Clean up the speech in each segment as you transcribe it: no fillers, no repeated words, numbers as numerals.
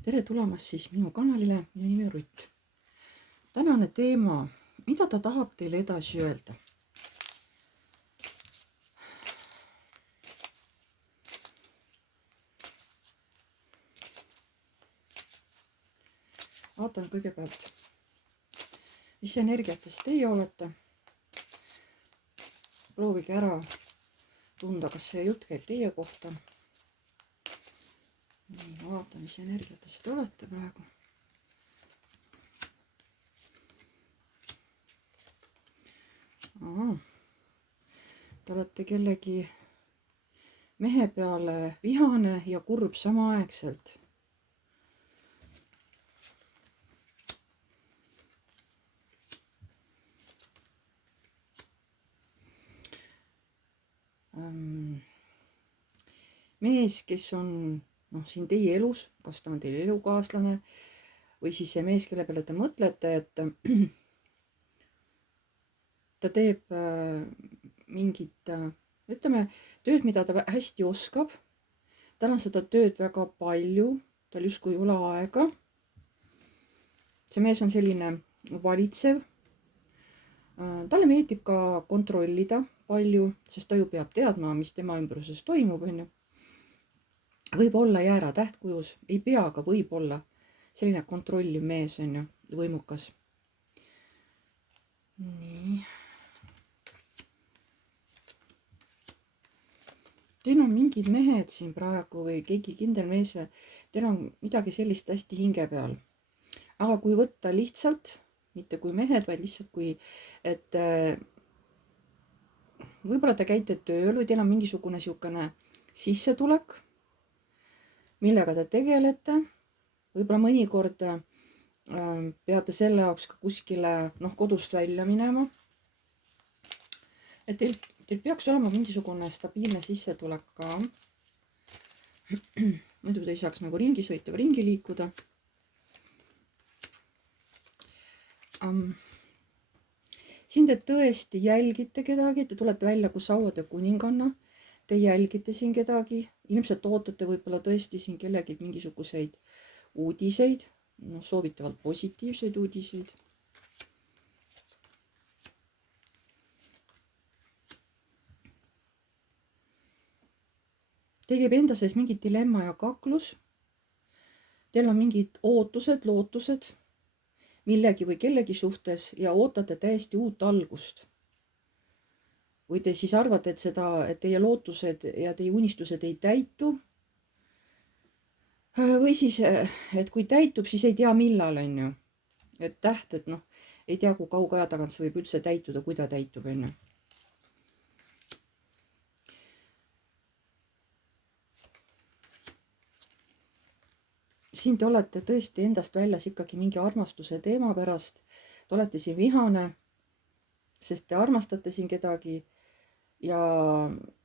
Tere tulemast siis minu kanalile, minu nimi on Rutt. Tänane teema, mida ta tahab teile edasi öelda? Vaatan kõigepealt, mis energiates teie olete. Proovige ära tunda, kas see jutt käib teie kohta. Nii, ma vaatan, mis energiates te olete praegu. Te olete kellegi mehe peale vihane ja kurb samaaegselt. Mees, kes on siin teie elus, kas ta on teil elukaaslane või siis see mees, kelle peale te mõtlete, et ta teeb mingit, ütleme, tööd, mida ta hästi oskab. Tal on seda tööd väga palju, tal justkui ei ole aega. See mees on selline valitsev. Talle meeldib ka kontrollida palju, sest ta ju peab teadma, mis tema ümbruses toimub, on ju. Võib olla jäära tähtkujus, ei pea, aga võib olla selline kontrolliv mees, on ju, võimukas. Nii. Teil on mingid mehed siin praegu või keegi kindel mees või teil on midagi sellist hästi hinge peal. Aga kui võtta lihtsalt, mitte kui mehed, vaid lihtsalt kui, et võib-olla te käite tööl või teil on mingisugune niisugune sissetulek, millega te tegelete. Võib-olla mõnikord peate selle jaoks ka kuskile kodust välja minema. Et teil peaks olema mingisugune stabiilne sissetulek ka. Muidu te ei saaks nagu ringi sõita või ringi liikuda. Siin te tõesti jälgite kedagi, te tulete välja kui sauade kuninganna. Te jälgite siin kedagi, ilmselt ootate võib-olla tõesti siin kellegi mingisuguseid uudiseid, soovitavalt positiivseid uudiseid. Tegeb enda sees mingi dilemma ja kaklus. Teil on mingid ootused, lootused millegi või kellegi suhtes ja ootate täiesti uut algust. Või te siis arvate, et teie lootused ja teie unistused ei täitu. Või siis, et kui täitub, siis ei tea millal, on ju. Et täht, et ei tea, kui kauga aja tagant see võib üldse täituda, kui ta täitub, on ju. Siin te olete tõesti endast väljas ikkagi mingi armastuse teema pärast. Te olete siin vihane, sest te armastate siin kedagi ja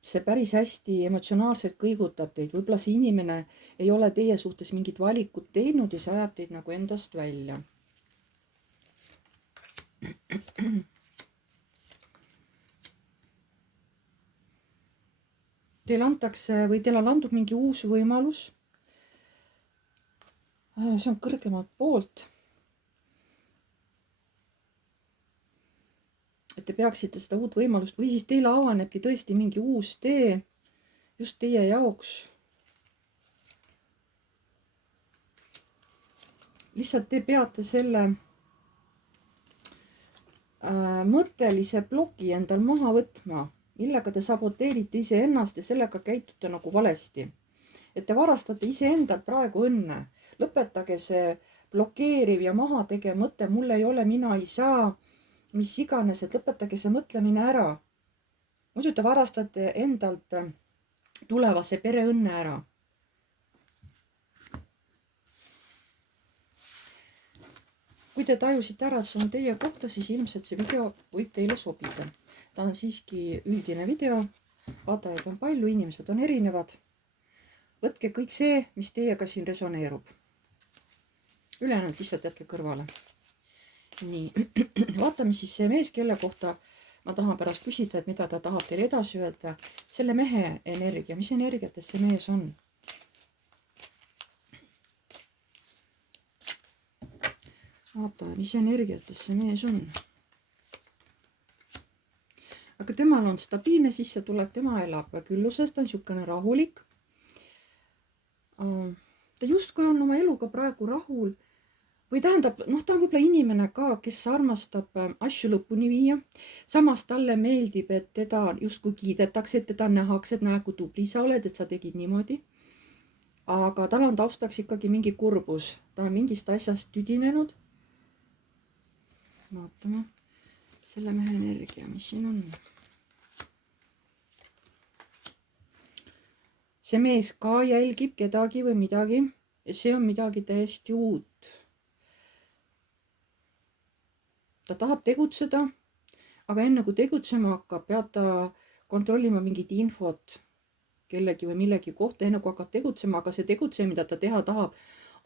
see päris hästi emotsionaalselt kõigutab teid. Võib-olla see inimene ei ole teie suhtes mingit valikut teinud ja see ajab teid nagu endast välja. Teil antakse või teil on antud mingi uus võimalus. See on kõrgemalt poolt. Et te peaksite seda uut võimalust või siis teile avanebki tõesti mingi uus tee just teie jaoks. Lihtsalt te peate selle mõttelise ploki endal maha võtma, millega te saboteerite iseennast ja sellega käitute nagu valesti. Et te varastate iseendalt praegu õnne. Lõpetage see blokeeriv ja maha tege mõte, mul ei ole, mina ei saa, mis iganes, et lõpetage see mõtlemine ära. Muidu te varastate endalt tulevase pereõnne ära. Kui te tajusite ära, et see on teie kohta, siis ilmselt see video võib teile sobida. Ta on siiski üldine video, vaatajaid on palju, inimesed on erinevad. Võtke kõik see, mis teiega siin resoneerub. Ülejäänud lihtsalt jätke kõrvale. Nii, vaatame siis see mees, kelle kohta ma tahan pärast küsida, et mida ta tahab teile edasi öelda. Selle mehe energia, mis energiates see mees on? vaatame, mis energiates see mees on. Aga temal on stabiilne sissetulek, tema elab külluses, ta on niisugune rahulik. Ta justkui on oma eluga praegu rahul või tähendab, ta on võib-olla inimene ka, kes armastab asju lõpuni viia. Samas talle meeldib, et teda justkui kiidetakse, et teda nähakse, et näe, kui tubli sa oled, et sa tegid niimoodi. Aga tal on taustaks ikkagi mingi kurbus, ta on mingist asjast tüdinenud. Vaatame selle mehe energia, mis siin on. See mees ka jälgib kedagi või midagi ja see on midagi täiesti uut. Ta tahab tegutseda, aga enne kui tegutsema hakkab, peab ta kontrollima mingit infot kellegi või millegi kohta, enne kui hakkab tegutsema, aga see tegutsemine, mida ta teha tahab,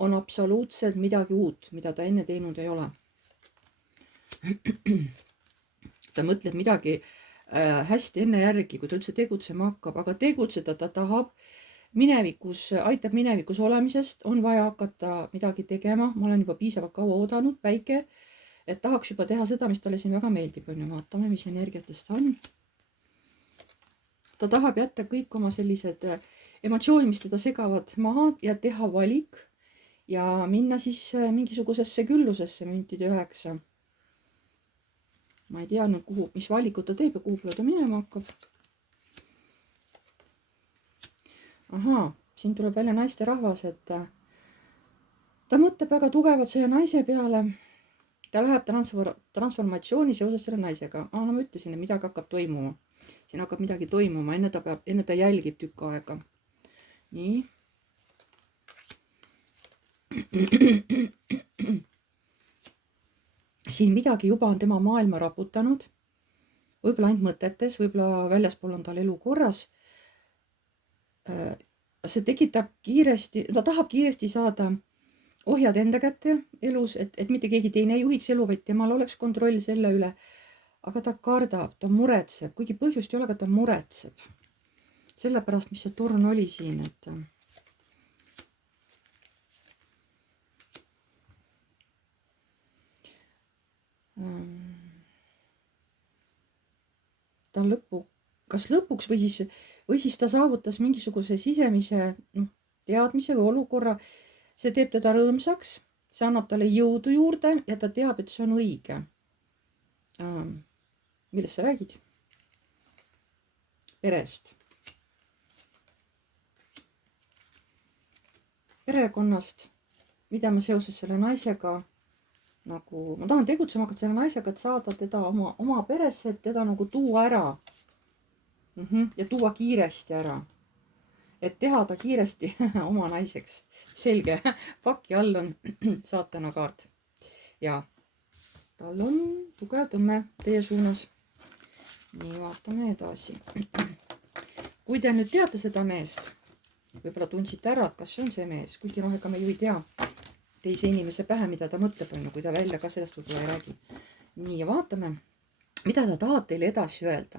on absoluutselt midagi uut, mida ta enne teinud ei ole. Ta mõtleb midagi hästi enne järgi, kui ta üldse tegutsema hakkab, aga tegutseda ta tahab minevikus, aitab minevikus olemisest, on vaja hakata midagi tegema. Ma olen juba piisavalt kaua oodanud, päike, et tahaks juba teha seda, mis talle siin väga meeldib. Vaatame, mis energiatest on. Ta tahab jätta kõik oma sellised emotsioonid, mis teda segavad maha ja teha valik ja minna siis mingisugusesse küllusesse, müntide 9. Ma ei tea nüüd, kuhu, mis valikut ta teeb ja kuhu ta minema hakkab. Ahaa, siin tuleb välja naisterahvas, et ta mõtleb väga tugevalt selle naise peale. Ta läheb transformatsiooni seoses selle naisega. No ma ütlesin, et midagi hakkab toimuma. Siin hakkab midagi toimuma, enne ta jälgib tükk aega. Nii. Siin midagi juba on tema maailma raputanud. Võib-olla ainult mõtetes, võib-olla väljaspool on tal elu korras. See tekitab kiiresti, ta tahab kiiresti saada ohjad enda kätte elus, et mitte keegi teine juhiks elu, vaid temal oleks kontroll selle üle. Aga ta kardab, ta muretseb, kuigi põhjust ei ole, aga ta muretseb. Sellepärast, mis see torn oli siin, et ta kas lõpuks või siis ta saavutas mingisuguse sisemise teadmise või olukorra. See teeb teda rõõmsaks, see annab talle jõudu juurde ja ta teab, et see on õige. Millest sa räägid? Perest. Perekonnast, mida ma seoses selle naisega nagu, ma tahan tegutsema hakata selle naisega, et saada teda oma peresse, et teda nagu tuua ära. Ja tuua kiiresti ära. Et teha ta kiiresti oma naiseks. Selge, paki all on saatana kaart. Ja tal on tugev tõmme teie suunas. Nii, vaatame edasi. Kui te nüüd teate seda meest, võib-olla tundsite ära, et kas see on see mees, kuigi ega me ju ei tea teise inimese pähe, mida ta mõtleb, kui ta välja ka sellest võib-olla ei räägi. Nii, ja vaatame, mida ta tahab teile edasi öelda.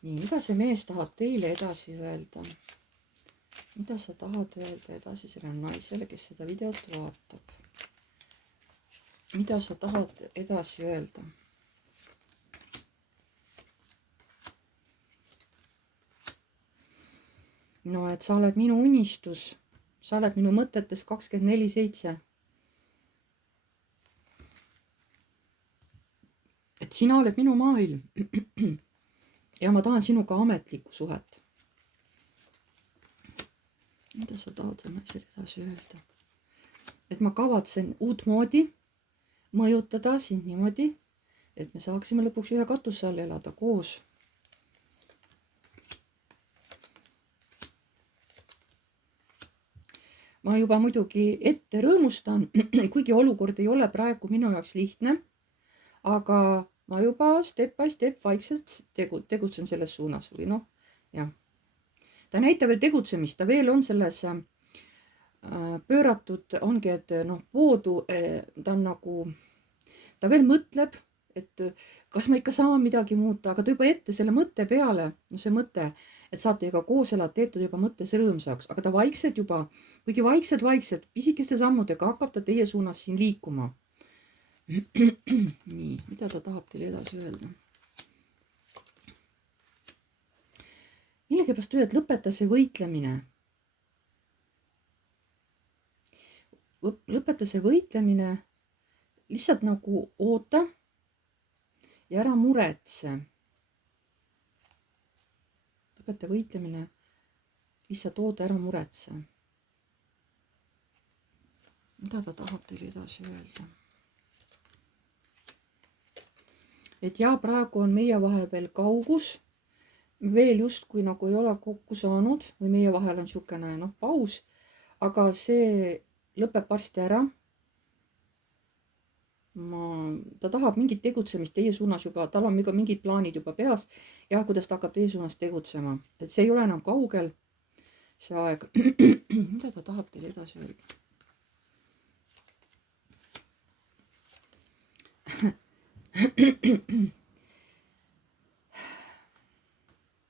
Nii, mida see mees tahab teile edasi öelda? Mida sa tahad öelda edasi sellele naisele, kes seda videot vaatab? Mida sa tahad edasi öelda? No, et sa oled minu unistus. Sa oled minu mõtetes 24/7. Et sina oled minu maailm. Ja ma tahan sinuga ametlikku suhet. Mida sa tahad selle naisele edasi öelda? Et ma kavatsen uutmoodi mõjutada sind niimoodi, et me saaksime lõpuks ühe katuse all elada koos. Ma juba muidugi ette rõõmustan, kuigi olukord ei ole praegu minu jaoks lihtne, aga ma juba step by step vaikselt tegutsen selles suunas või jah. Ta näitab veel tegutsemist, ta veel on selles pööratud, ongi, et poodu, ta on nagu, ta veel mõtleb, et kas ma ikka saan midagi muuta, aga ta juba ette selle mõtte peale, see mõte, et saab teiega koos elada, teeb ta juba mõttes rõõmsaks, aga ta vaikselt juba, kuigi vaikselt, pisikeste sammudega hakkab ta teie suunas siin liikuma. nii, mida ta tahab teile edasi öelda? millegipärast ütled, et lõpeta see võitlemine. Lõpeta see võitlemine, lihtsalt nagu oota ja ära muretse. lõpeta võitlemine, lihtsalt oota, ära muretse. mida ta tahab teile edasi öelda? et jaa, praegu on meie vahel veel kaugus, veel justkui nagu ei ole kokku saanud või meie vahel on niisugune paus, aga see lõpeb varsti ära. ta tahab mingit tegutsemist teie suunas juba, tal on mingid plaanid juba peas ja kuidas ta hakkab teie suunas tegutsema, et see ei ole enam kaugel, see aeg. mida ta tahab teile edasi öelda?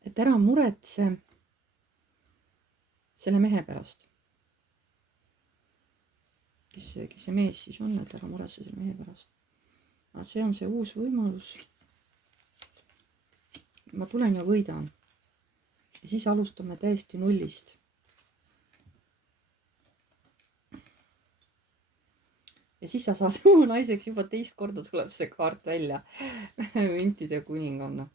et ära muretse selle mehe pärast. kes see mees siis on, et ära muretse selle mehe pärast. see on see uus võimalus. ma tulen ja võidan. ja siis alustame täiesti nullist. ja siis sa saad mu naiseks, juba teist korda tuleb see kaart välja. müntide kuninganna.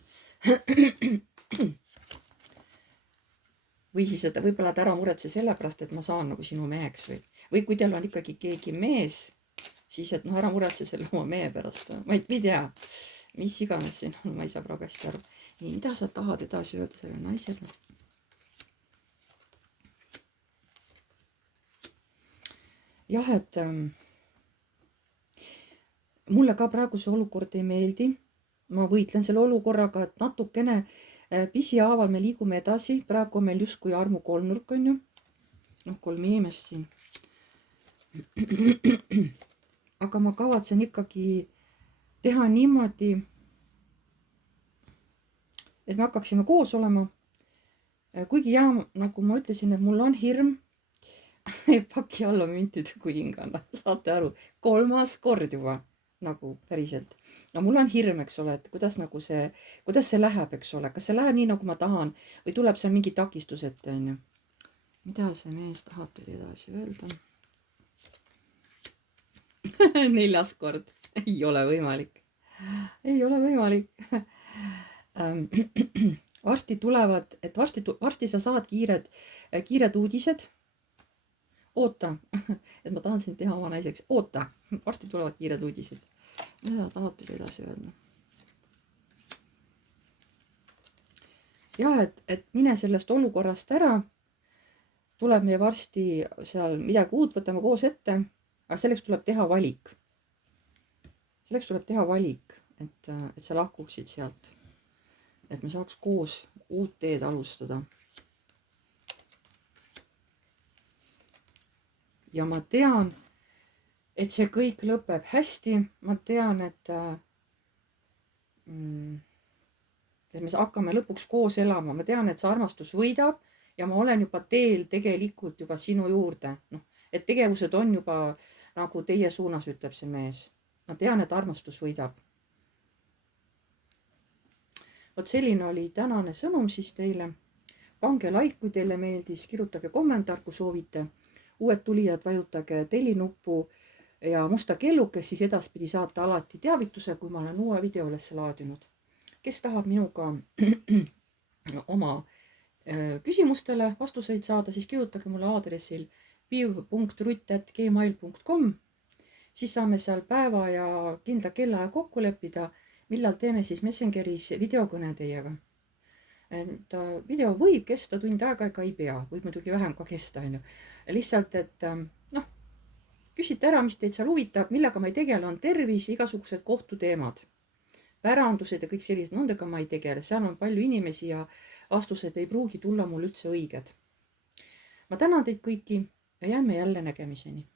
või siis, et võib-olla ta ära muretse sellepärast, et ma saan nagu sinu meheks või kui teil on ikkagi keegi mees, siis et ära muretse selle oma mehe pärast. ma ei tea, mis iganes siin on, ma ei saa praegu hästi aru. nii, mida sa tahad edasi öelda sellele naisele? jah, et mulle ka praegu see olukord ei meeldi. ma võitlen selle olukorraga, et natukene pisihaaval me liigume edasi. praegu on meil justkui armu kolmnurk, on ju. 3 inimest siin. aga ma kavatsen ikkagi teha niimoodi, et me hakkaksime koos olema. kuigi jaa, nagu ma ütlesin, et mul on hirm. paki alla müntide kuninganna, saate aru, 3. kord juba nagu päriselt. no mul on hirm, eks ole, et kuidas see läheb, eks ole, kas see läheb nii, nagu ma tahan või tuleb seal mingi takistus ette, on ju. mida see mees tahab teile edasi öelda? 4. kord, ei ole võimalik. ei ole võimalik. varsti tulevad, et varsti sa saad kiired uudised. oota, et ma tahan sind teha oma naiseks. oota, varsti tulevad kiired uudised. mida tahab teile edasi öelda? jah, et mine sellest olukorrast ära. tuleb meie varsti seal midagi uut, võtame koos ette, aga selleks tuleb teha valik. selleks tuleb teha valik, et sa lahkuksid sealt. et me saaks koos uut teed alustada. ja ma tean, et see kõik lõpeb hästi. ma tean, et me hakkame lõpuks koos elama. ma tean, et see armastus võidab ja ma olen juba teel tegelikult juba sinu juurde. et tegevused on juba nagu teie suunas, ütleb see mees. ma tean, et armastus võidab. vot selline oli tänane sõnum siis teile. pange like, kui teile meeldis, kirjutage kommentaar, kui soovite. uued tulijad, vajutage tellinuppu ja musta kellukest, siis edaspidi saate alati teavituse, kui ma olen uue video üles laadinud. kes tahab minuga oma küsimustele vastuseid saada, siis kirjutage mulle aadressil piv.rutt@gmail.com. siis saame seal päeva ja kindla kellaaja kokku leppida, millal teeme siis Messengeris videokõne teiega. video võib kesta tund aega, ega ei pea, võib muidugi vähem ka kesta, on ju. lihtsalt, et küsite ära, mis teid seal huvitab, millega ma ei tegele, on tervis, igasugused kohtuteemad, pärandused ja kõik sellised, nendega ma ei tegele, seal on palju inimesi ja vastused ei pruugi tulla mul üldse õiged. ma tänan teid kõiki ja jääme jälle nägemiseni.